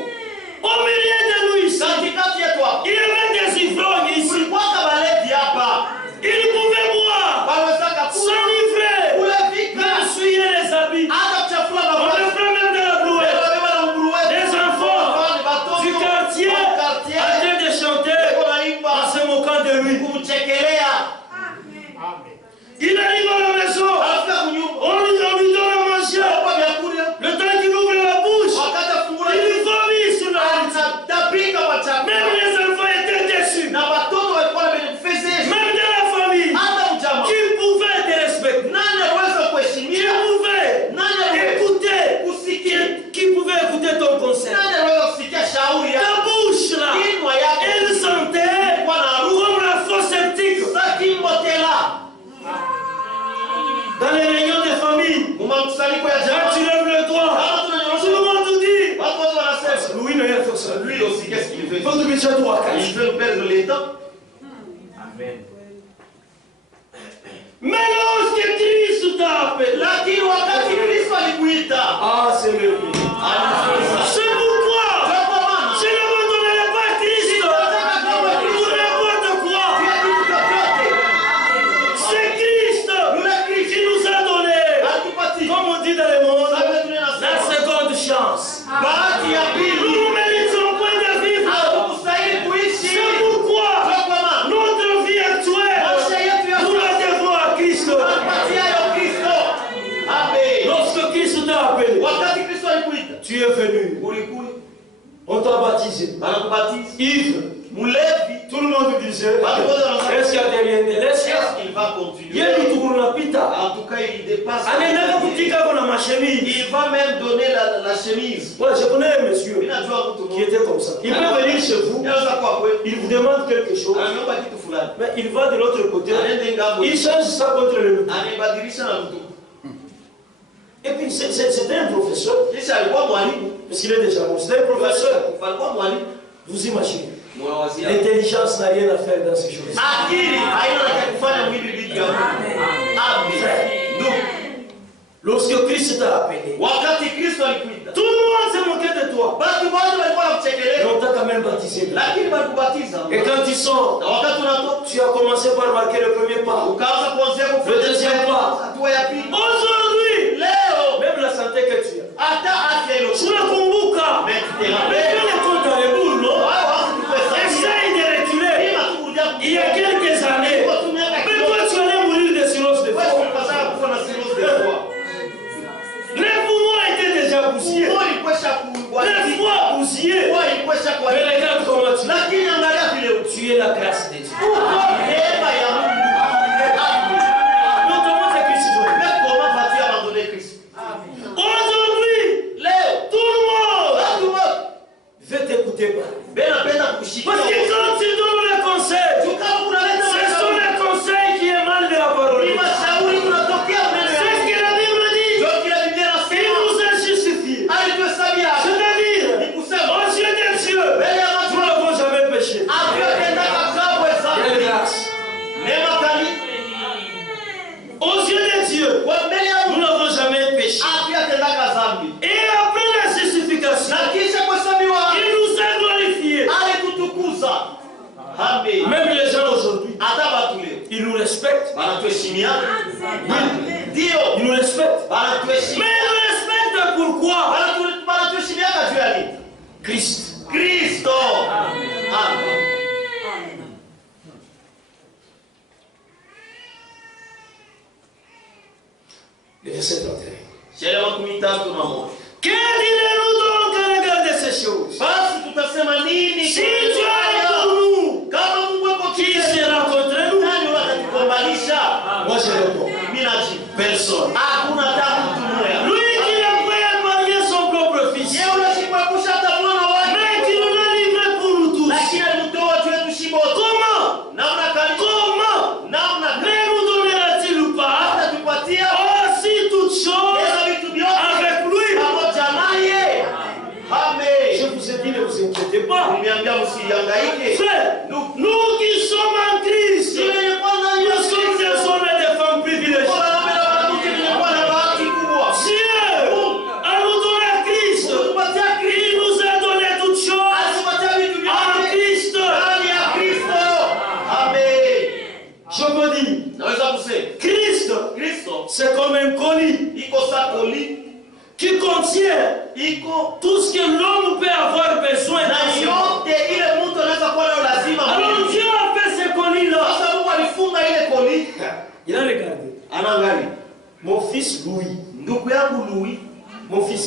Au milieu de nous ici, Katikati yetu hapa. il y avait des ivrognes ici. Kulikuwa kabalevi hapa. Ils pouvaient boire, Wanawezaka s'enivrer, kulevika. même souiller les habits. Hata kuchafua On mavazi. le fait même de la brouette. Wanabeba na nguruwe. lui aussi, qu'est-ce qu'il veut? Il veut perdre les temps. Amen. Mais lorsque Christ t'a appelé, Lakini wakati Kristo alikuita, c'est le c'est pourquoi je ne m'abandonnerai pas à Christ pour n'importe quoi. C'est Christ qui nous a donné, comme on dit dans le monde, la seconde chance. Nous ne méritons point de vivre. C'est pourquoi notre vie actuelle, nous la devons à Christ. Lorsque Christ t'a appelé, tu es venu. On t'a baptisé. Yves, tout le monde disait, est-ce qu'il y a derrière nous? Est-ce qu'il va continuer? Il y a du tour la pita. En tout cas, il dépasse. Il Il va même donner la chemise. Ouais, je connais un monsieur qui était comme ça. Il peut venir chez vous, il vous demande quelque chose, mais il va de l'autre côté, il change ça contre le loup. Et puis c'était un professeur, parce qu'il est déjà mort, c'était un professeur. Vous imaginez, l'intelligence n'a rien à faire dans ces choses. Lorsque Christ t'a appelé, tout le monde s'est moqué de toi. Mais on t'a quand même baptisé. Et quand tu sors, tu as commencé par marquer le premier pas, le deuxième pas. Aujourd'hui, même la santé que tu as, tu la kumbuka. Mais tu les comptes dans les boules, non? Essaye de reculer. Il y a quelques années, mais toi tu allais mourir de silence de foi. Les poumons étaient déjà poussiers. Les foies poussiers. Mais regarde comment tu es. Tu es la grâce de Dieu. Notamment c'est Christ. Comment vas-tu abandonner Christ? Aujourd'hui, tout le monde veut t'écouter parler. Parce que quand tu donnes le conseil, ce sont les conseils qui émanent de la parole. C'est ce que la Bible dit. Il nous a justifiés. C'est-à-dire, aux yeux des cieux, nous n'avons jamais péché. Quelle grâce. Aux yeux des dieux, nous n'avons jamais péché. Et après la justification, il nous a glorifiés. Même les gens aujourd'hui, ils nous respectent. Ils nous respectent. Mais ils nous respectent pourquoi? Christ. Amen. Le verset 31. Que direz-nous donc à l'égard de ces choses? Si Dieu est pour nous, qui sera contre nous? Moi je réponds, personne. Lui qui a fait épargner son propre fils, mais qui nous a livré pour nous tous. Comment? Ne nous donnera-t-il pas aussi toutes choses avec lui? Je vous ai dit, ne vous inquiétez pas. Frère, nous qui sommes en Christ, nous sommes des hommes et des femmes privilégiés. Dieu a nous donné Christ. Il nous a donné toutes choses en Christ. Je veux dire, Christ, c'est comme un colis qui contient tout ce que l'homme peut avoir besoin dans ce monde. Alors Dieu a fait ce colis-là. Il a regardé. Mon fils Louis, mon fils,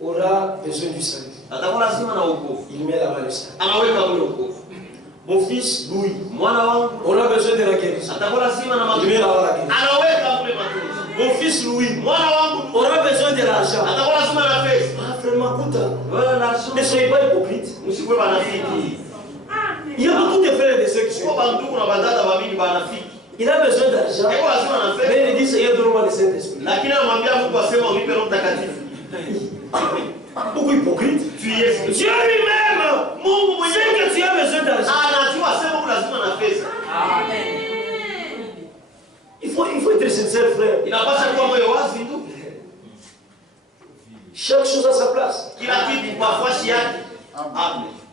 aura besoin du salut. Il met la main au salut. Mon fils Louis aura besoin de la guérison. Il met la main à la guérison. Mon fils Louis aura besoin de l'argent. Frère Makuta, ne soyez pas hypocrite. Il y a beaucoup de frères et de sœurs qui sont. Il a besoin d'argent. Mais il dit Seigneur, donne-moi le Saint-Esprit. Beaucoup hypocrite. Tu es Dieu lui-même, sait que tu as besoin d'argent. Il faut être sincère, frère. Chaque chose à sa place.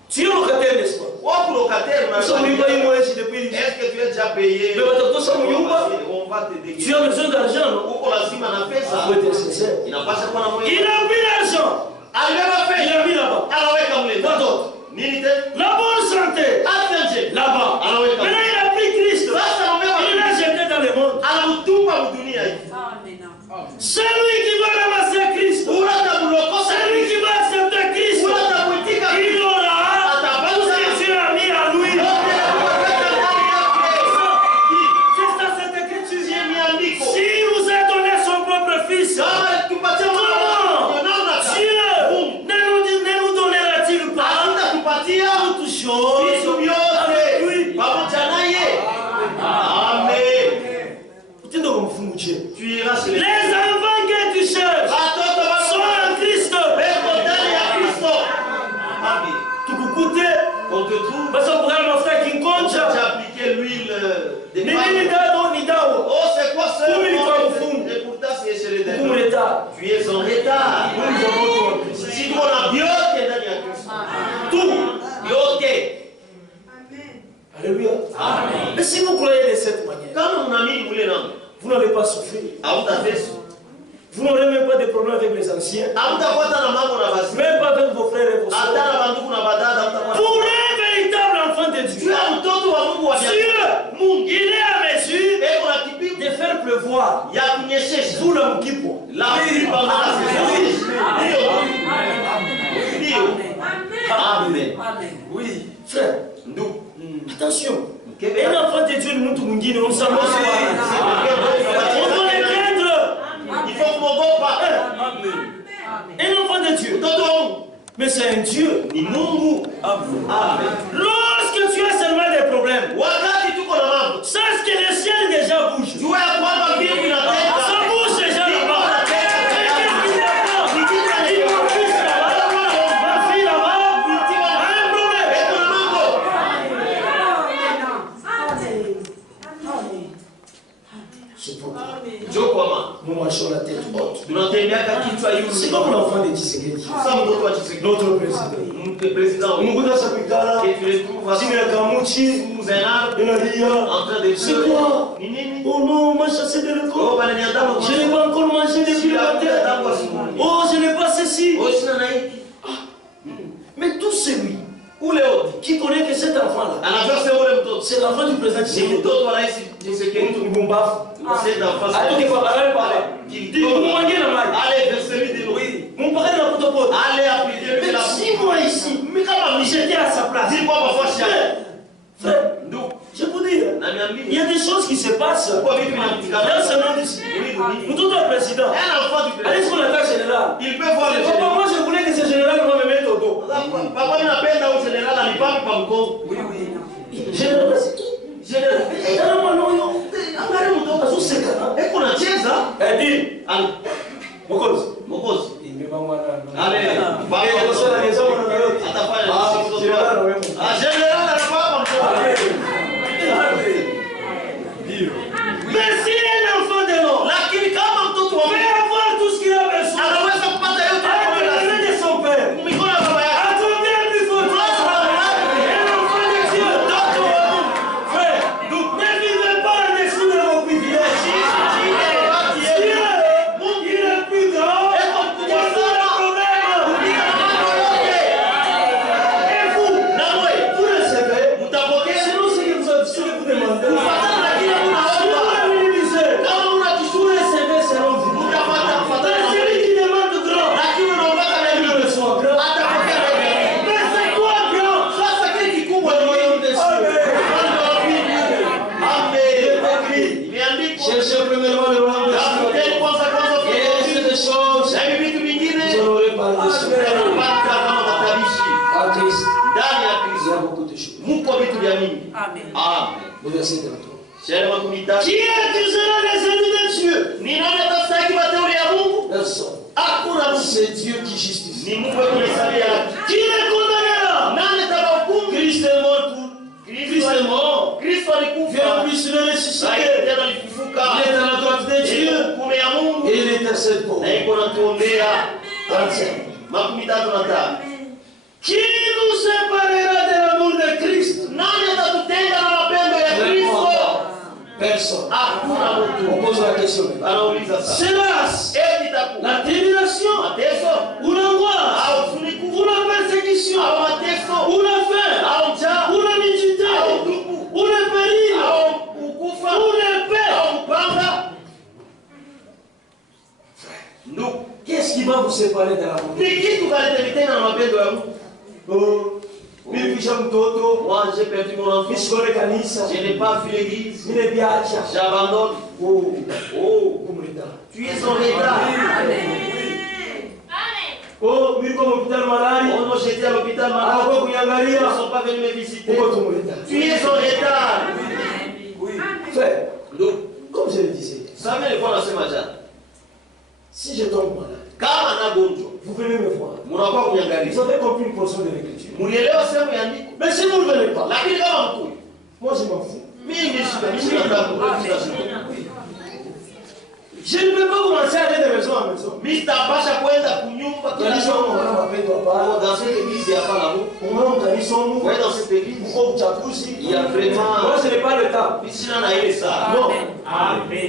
Tu es locataire, n'est-ce pas? Est-ce que tu es déjà payé? Tu as besoin d'argent, non? Il faut être sincère. Il a pris l'argent. Il a mis là-bas. Quoi d'autre? La bonne santé. Là-bas. Maintenant, il a pris Christ. Il l'a jeté dans le monde. C'est lui qui va ramasser Christ. C'est lui qui va accepter Christ. Il aura tout ce que Dieu a mis à lui. C'est ça, cette écriture. Si vous avez donné son propre fils, comment Dieu ne nous donnera-t-il pas toutes choses avec lui? Tu iras chez Les enfants que tu cherches sont en Christ. On te trouve. Parce que pour un frère qui compte, Tu as appliqué l'huile des femmes. Oh, c'est quoi ça? Et pourtant, c'est chez les derniers. Tu es en retard. Si tu as bien, tu es dans Christ. Tout. Ok. Alléluia. Amen. Mais si vous croyez de cette manière, Quand mon ami voulait non. vous n'allez pas souffrir. Vous n'aurez même pas de problème avec les anciens. Même pas avec vos frères et vos soeurs. Pour un véritable enfant de Dieu, Dieu, il est à mesure de faire pleuvoir. Vous le Moukipo. Amen. Oui, frère. Attention. Un enfant de Dieu, nous on s'en va. On doit les craindre. Il faut que mon bon pas. Un enfant de Dieu. Mais c'est un Dieu. Amen. Lorsque tu as seulement des problèmes, sache que le ciel déjà bouge. Ça bouge déjà là-bas. Nous marchons la tête haute. C'est comme l'enfant de Tshisekedi. Notre président. C'est quoi? Oh non, on m'a chassé de l'école. Je n'ai pas encore mangé depuis le matin. Oh, je n'ai pas ceci. Mais tout celui qui connaît que cet enfant-là, c'est l'enfant du président Tshisekedi. Mon père est la potopote. Mais si moi ici, j'étais à sa place. Frère, je peux dire, il y a des choses qui se passent dans ce monde ici. Nous tous le président. Allez sur l'état général. Il peut voir le Papa, moi je voulais que ce général va me mettre au dos. Papa, il appelle au général, il parle pas encore. Général, c'est qui? Général, mais si un enfant de l'homme peut avoir tout ce qu'il a besoin, de son père, à combien plus faut un enfant de Dieu? Frère, ne vivez pas en dessous de vos privilèges. Dieu, il est plus grand. Il y a pas de problème. Et vous recevez, sinon ce que vous demandez. Cherchez premièrement le royaume de Dieu. Et ces choses, vous en aurez par dessus. À Christ, il y a beaucoup de choses. Amen. Le verset 33. Qui accusera les élus de Dieu? Personne. C'est Dieu qui justifie. Ni Mungu anayesamehe. Qui les condamnera? Nani atahukumu? Christ est mort pour. Christ est mort. Kristo alikufa. Dieu puisse le ressusciter. Tena alifufuka. Il est à la droite de Dieu. Hukumu ya Mungu. Et il intercède pour nous. Na iko natuombea. Makumi tatu na tano. Qui nous séparera de l'amour de Christ? Nani atatutenga na mapendo ya Kristo? Personne. Hakuna mtu. On pose la question. Anauliza sasa. Sélas, la tribulation, mateso ou l'angoisse, au suniku, ou la persécution, au mateso, ou la faim, au njaa, ou la nudité, au tupu, ou le péril, au ukufa, ou l'épée, au upanga. Nous, qu'est-ce qui va vous séparer de l'amour? Ni kitu kalitenitenga na mapendo ya Mungu. Mimi kisha mtoto, Moi, j'ai perdu mon enfant. mishikone kanisa, Je n'ai pas vu l'église. mine biacha. J'abandonne. Oh, kumrita. Tu es en retard. Oh, mimi kwa hospitali malari. Oh non, j'étais à l'hôpital Ah, malade. kwa Ils ne kuangalia. sont pas venus me visiter. Uko tumrita. Tu es en retard. Frère, comme je le disais, Samuel alikuwa anasema jana, si je tombe malade, kama nagonjwa, vous venez me voir. mnakuwa Vous kuniangalia. avez compris une portion de l'écriture. Mulielewa sehemu ya andiko. Mais si vous ne venez pas, Lakini kama mkuu, moi je m'en fous. mimi nataka kukueleza. Je ne peux pas commencer à aller de maison en maison. Mimi sitapasha kwenda kunyumba kila Kanisa siku. mwana mapendo hapa. Dans cette église hapa là haut. Unaona kanisa Mungu. Ouais, dans cette église, Uko uchaguzi. il y a vraiment Moi je n'ai pas le temps. mimi sina na ile saa. Non.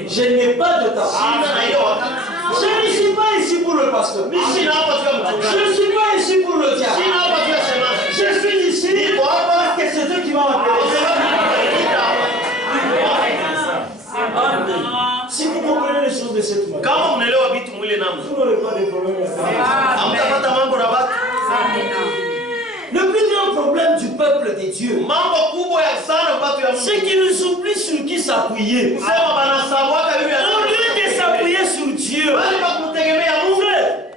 Je n'ai pas de temps. Sina na ile wakati. Je ne suis pas ici pour le pasteur. Mimi sina hapa tu Je mchungaji. ne suis pas ici pour le diable. Sina hapa tu shemasi. Je suis ici parce que c'est eux qui m'ont appelé. Si vous comprenez les choses de cette manière, Kama mnaelewa vitu mwile namna. vous n'aurez pas de problème. Hamtapata mambo na watu. Le plus grand problème du peuple de Dieu, Mambo kubwa ya sana watu ya c'est Mungu. qu'ils ne sont plus sur qui s'appuyer. Kusema banasawaka yule Au lieu de s'appuyer sur Dieu, bali pa kumtegemea Mungu.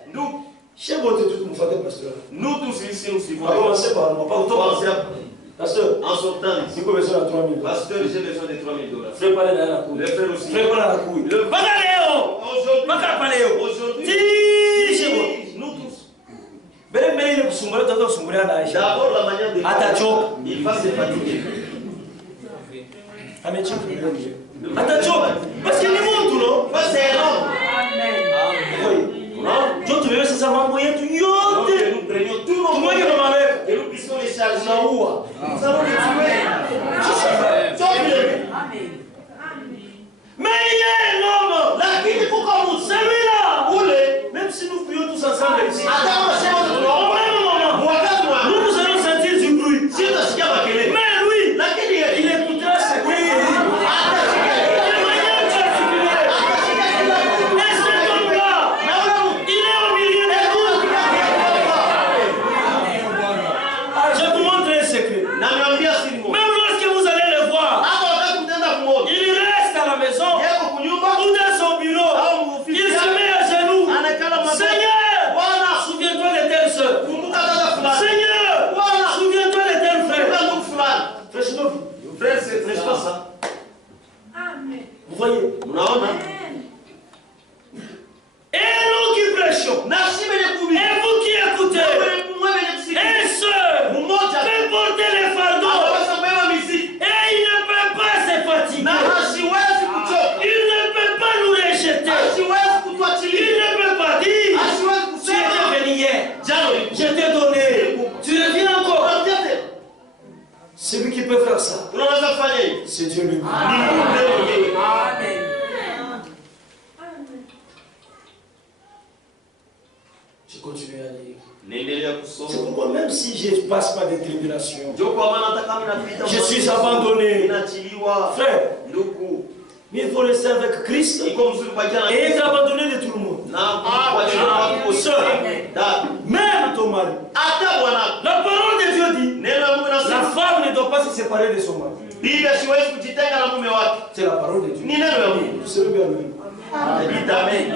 Ndugu, chez votre tout nous faites pasteur. nous tous ici nous On va commencer par moi. Pas Commencez autant. Pasteur, en sortant si ici. vous avez besoin de 3 000 $. Pasteur, j'ai besoin de $3000. Frère, parlez dans la couille. Le frère aussi. Frère, parlez dans la couille. Le Aujourd'hui, aujourd'hui, nous tous. D'abord, la manière de Atachoka. il va se fatiguer. Atachoka. Parce que ni mtu no. Parce que c'est énorme. Non, Dieu tu veux ça mambo yetu Donc, yote. que nous prenions tous nos Tumwage moyens mama wewe. et nous puissions les charger. Unaua. Nous allons les tuer. Mais il y a un homme. Lakini kuko mtu Celui-là. ule Même si nous prions tous ensemble ici. hata unasema Au tunaomba même moment, wakati wa nous allons sentir du bruit. si utasikia makelele. Mais lui, Lakini il yeye écoutera ce qu'il dit. atasikia De manière particulière. Et cet homme-là, il est au milieu de nous. Je vous montre un secret. na niambia siri moja. Même lorsque vous allez le voir, Hata wakati mtaenda kumwona il reste à la maison yeko kunyumba ou dans son bureau. au Il ofisi se met à genoux. anakala mabaya. Seigneur, Bwana, souviens-toi de tel soeur. kumbuka dada fulani. Seigneur, Bwana, souviens-toi de tel kumbuka frère. ndugu fulani. Frère Shinobi, Frère, c'est pas ça. vous voyez. Unaona? Et nous qui prêchons, Na si mwenye kuhubiri. et vous qui écoutez, Mwenye kusikia. un seul Mmoja peut porter les fardeaux anaweza kubeba mizigo. et il ne peut pas se fatiguer. Na hasiwezi kuchoka. Il ne peut pas nous rejeter. Hasiwezi Il kutuachilia. ne peut pas dire Hasiwezi tu étais kusema venu hier, jana je t'ai donné, tu reviens encore. unarudia tena. Celui qui peut faire ça, Unaweza kufanya hivi. c'est Dieu lui-même. Ni Mungu ndiye mwenyewe. Je continue à lire. Naendelea C'est kusoma. pourquoi même si je ne passe pas de tribulation, Ndio kwa maana hata kama inapita je suis abandonné. Inaachiliwa. Frère, Ndugu, mais il faut rester avec Christ iko mzuri kwa jana. et être abandonné de tout le monde. Na kuachiliwa kwa Seul. Da. Même ton mari. Hata bwana. La parole de Dieu dit, Neno la Mungu la linasema femme ne doit pas se séparer de son mari. bibi hasiwezi kujitenga na mume wake. C'est la parole de Dieu. Ni neno la Mungu. C'est le bien lui. Dites amen.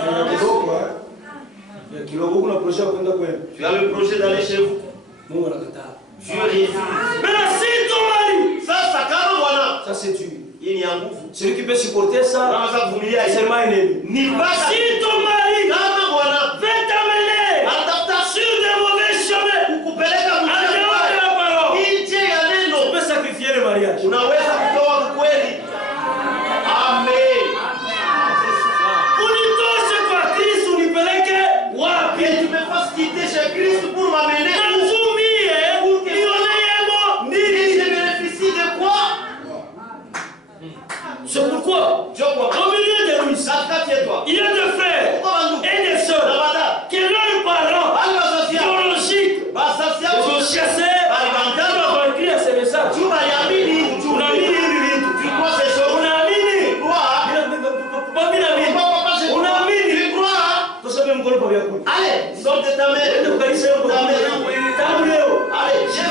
Kidogo kuna projet ya kwenda kwenu. Tu as le projet d'aller chez vous. Mungu anakataa. Dieu refuse. Mais si ton mari, Sasa kama bwana, ça c'est Dieu. hii ni ya nguvu. Celui qui peut supporter ça, Unaweza kuvumilia c'est hiyo. seulement un ennemi. Ni mpaka Si ton mari kama bwana veut forme de ta main. Ta main. Allez, je ne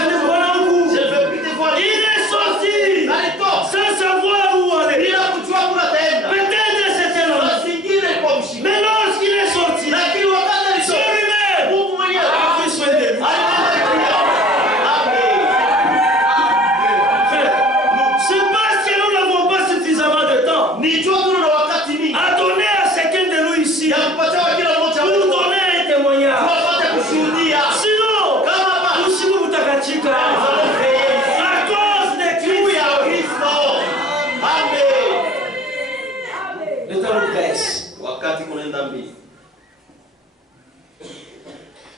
veux plus te voir. Il est sorti. Allez, toi. Sans savoir où aller. Bila kujua kuna taenda. Peut-être c'était là. Zingine kwa mshika. Mais lorsqu'il est sorti, Lakini wakati alisoma. Dieu lui-même Mungu mwenyewe a pris soin de lui. C'est parce que nous n'avons pas suffisamment de temps à donner à chacun de nous ici pour donner un témoignage. Sinon, usiku mutakatika à cause de Christ. Le temps nous presse.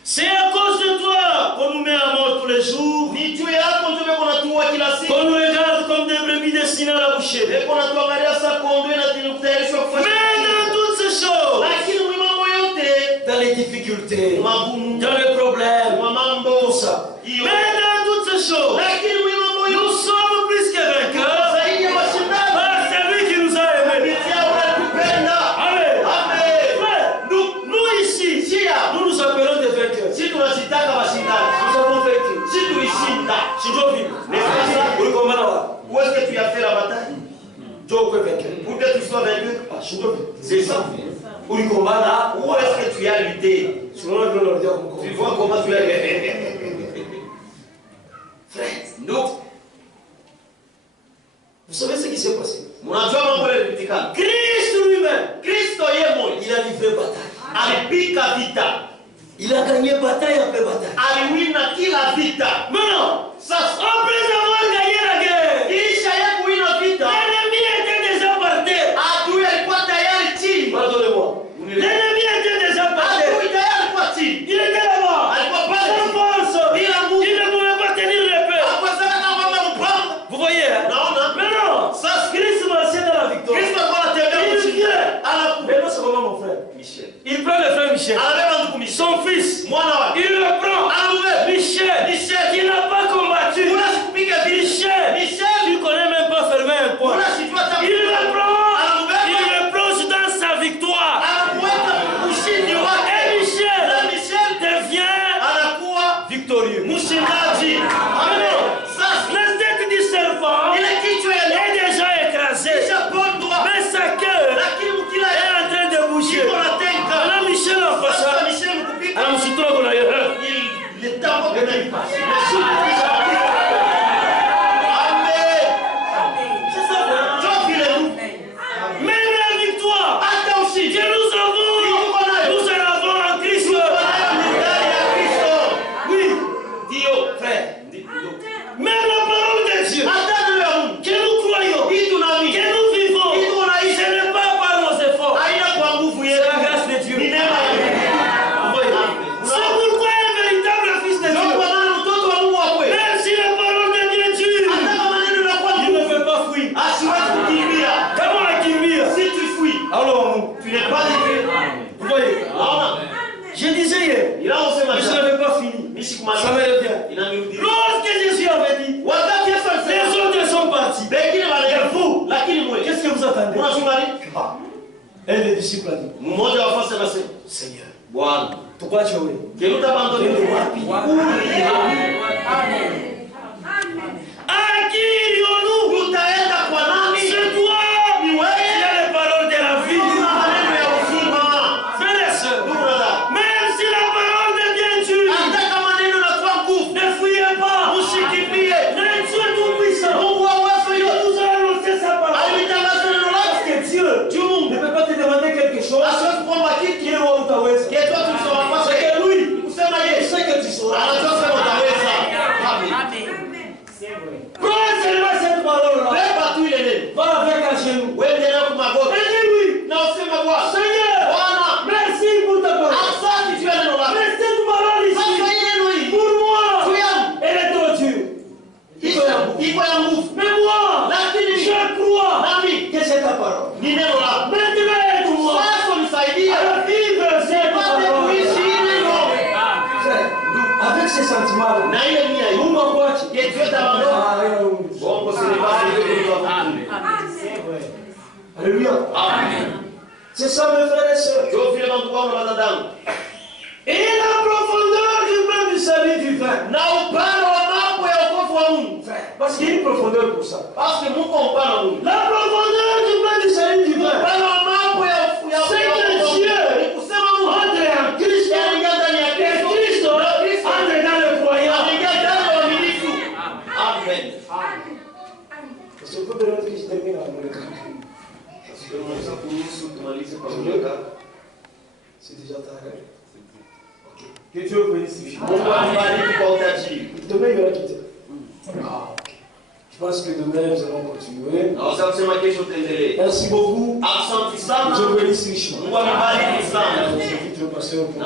C'est à cause de toi qu'on nous met à mort tous les jours, qu'on nous regarde comme des brebis destinées à la boucherie. Mais dans toutes ces choses, dans les difficultés, dans les problèmes, tout ça. Mais dans toutes ces choses, nous sommes plus que vainqueurs par celui qui nous a aimés. Amen. Nous ici, nous nous appelons des vainqueurs. Nous avons vaincu. Si je dois vivre, où est-ce que tu as fait la bataille? Pour que tu sois vaincu. C'est ça. Où est-ce que tu as lutté? Tu vois comment tu as lutté. Frère, nous. Vous savez ce qui s'est passé? Christ lui-même, il a livré bataille. Il a gagné bataille après bataille. Maintenant, après avoir gagné la guerre, l'ennemi était déjà parti. Pardonnez-moi. L'ennemi était déjà parti. Il était là-bas. Sans force. Il ne pouvait pas tenir l'épée. Vous voyez, hein? Maintenant, Christ marchait dans la victoire. Il vient. Maintenant, c'est comment mon frère? Il prend le frère Michel. Son fils. Il le prend. Michel. Qui n'a pas combattu. Michel. Tu connais même pas fermer un point. Il le prend. Il le plonge dans sa victoire. Et Michel devient victorieux. Maintenant, la tête du serpent est déjà écrasée. Mais sa queue est en train de bouger. Maintenant, Michel en passant. Alors, je suis trop qu'on a eu. Même la victoire que nous en avons en Christ. Oui, frère. Même la parole de Dieu que nous croyons, que nous vivons, ce n'est pas par nos efforts. C'est la grâce de Dieu. C'est pourquoi un véritable fils de Dieu, même si la parole de Dieu est dure, il ne veut pas fuir. Comment la kimbia? Si tu fuis, Alors, tu n'es pas libre. vous voyez, je disais hier, mais je n'avais pas fini. Ça me revient. Lorsque Jésus avait dit, les autres sont partis, et vous, qu'est-ce que vous attendez? Et les disciples ont dit, Seigneur, pourquoi tu as oublié? À qui irions-nous? C'est toi qui as les paroles de la vie. Frères et sœurs, même si la parole devient dure, ne fuyez pas. Le Dieu tout-puissant, il nous a annoncé sa parole. Parce que Dieu ne peut pas te demander quelque chose qui est loin de ta ouest. C'est que lui, il sait que tu sauras. Prends seulement cette parole-là. Va avec un genou. Et dis-lui, Seigneur, merci pour ta parole. Mais cette parole ici, pour moi, elle est trop dure. Mais moi, je crois que c'est ta parole. Maintenant, aide-moi à vivre cette parole. Avec ces sentiments-là, nous m'envoie. Alléluia. C'est ça, mes frères et sœurs. Et la profondeur du bain du salut divin. Parce qu'il y a une profondeur pour ça. Parce que mon compagnon, La profondeur du bain du salut divin. C'est que Dieu entre en Christ et Christ entre dans le croyant. Amen. Parce que vous devez que je termine à mon écran. C'est déjà tard. Ok. Que Dieu vous bénisse. Demain, il y aura qui. Ah, ok. Je pense que demain, nous allons continuer. Merci beaucoup. Dieu bénisse richement. Je vous invite le pasteur pour